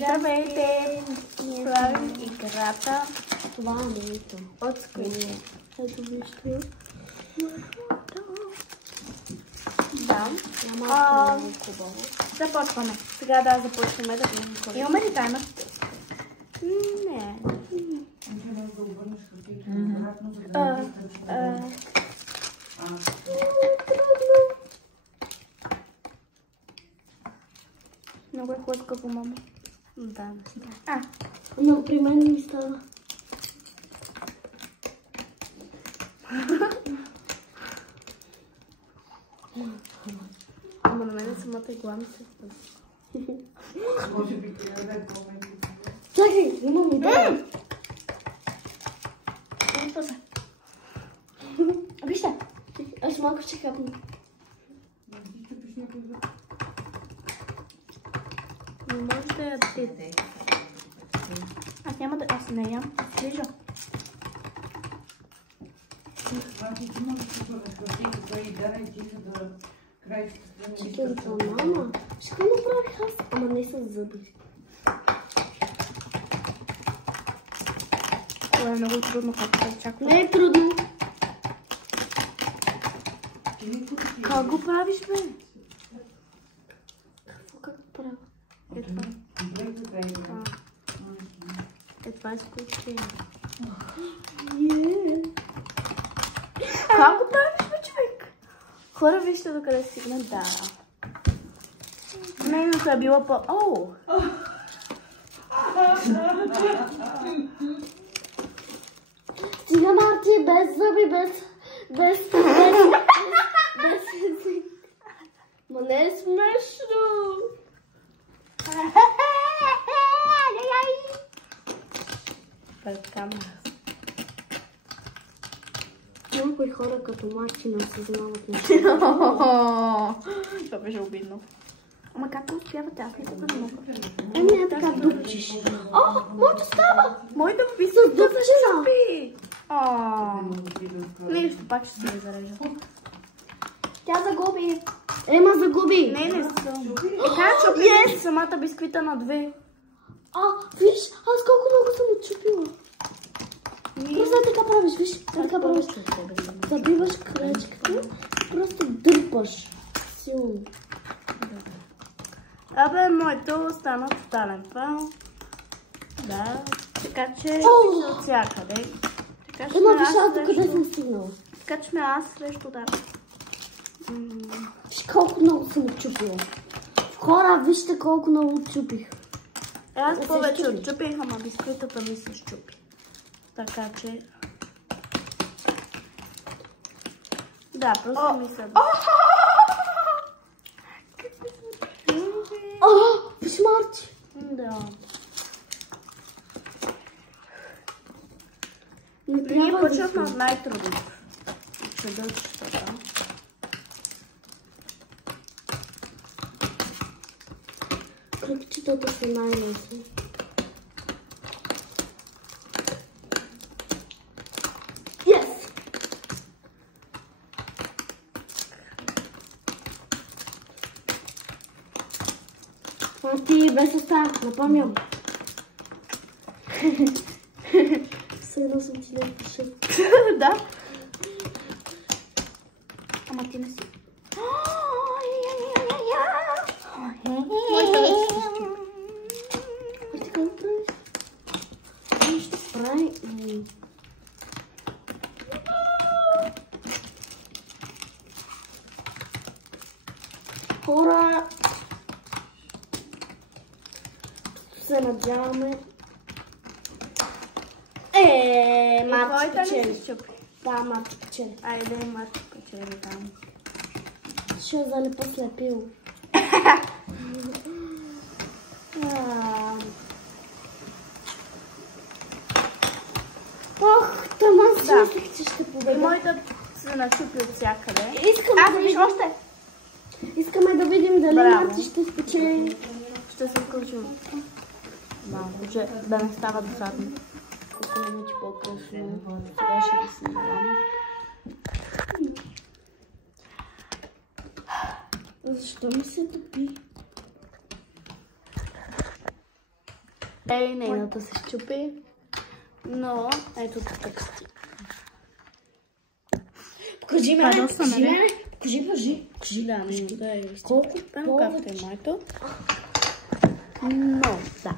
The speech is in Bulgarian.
Здравейте! Правим играта Това не е то. от скрини. Ето вижте. Да. Няма хубаво. Започваме. Сега да започваме да видим кой. Имаме ли таймер? Не. Много е хлътка, мамо. Да. Но при мен не ми става. Ама на мен самата игла ми се става. Чакай, имам идея. Вижте, аз малко ще хапна. Не може да я дете. Аз няма да... Аз не ям. Свежа. Чакай, мама. Ще го направих аз, ама не с зъби. Това е много трудно, както се очаква. Не е трудно. Как го правиш, бе? Как правя? Е, това е. Това е изключение. Как го правиш, бе, човек? Хора, вижте докъде стигна. Да. Нейното е било по... Оу! Стига, Марти, без зъби, без език. Ма не е смешно. Пред камера. Някои хора като Марти не осъзнават неща. Това беше обидно. Ама как го успявате? Аз никога не мога. Не, така дупчиш. О, моето става! Моята С дупчина. Нищо, пак ще се зарежа. Тя загуби. Ема загуби. Не съм. Как чупи самата бисквита на две? Виж, аз колко много съм отчупила. Просто така правиш, виж, така правиш. Забиваш крачката, просто дърпаш. Силно. Абе, моето стана тотален фал. Да, така че от всякъде. Ема виж аз докъде съм стигнала. Така че сме аз срещу да. Виж колко много съм отчупила. Хора, вижте колко много отчупих. Аз повече отчупих, ама бисквитата ми се щупи. Така че... Да, просто мисля да... Виж, Марти. Да. Ние почвахме от най-трудното. Чудълчетата. Кръгчетата са най-лесни. Yes! Марти, без оставя, напомням. Все едно съм ти не пиша. Да. Ама ти не си. Марти, как правиш? Нищо прави. Хора, се надяваме. Марти печели. Да, Марти печели. Айде, Марти печели там. Ще залепа слепил. Тама си мислех, че ще победа. И моята се начупи от всякъде. Искаме да видим дали Марти ще спечели. Ще се включим. Малко, че да не става досадно. Колко минути по-късно. Сега ще ги снимам. Защо ми се топи? Нейната се счупи. Но, ето тук сти. Покажи ме, Да, не, колко както е моето. Но, да.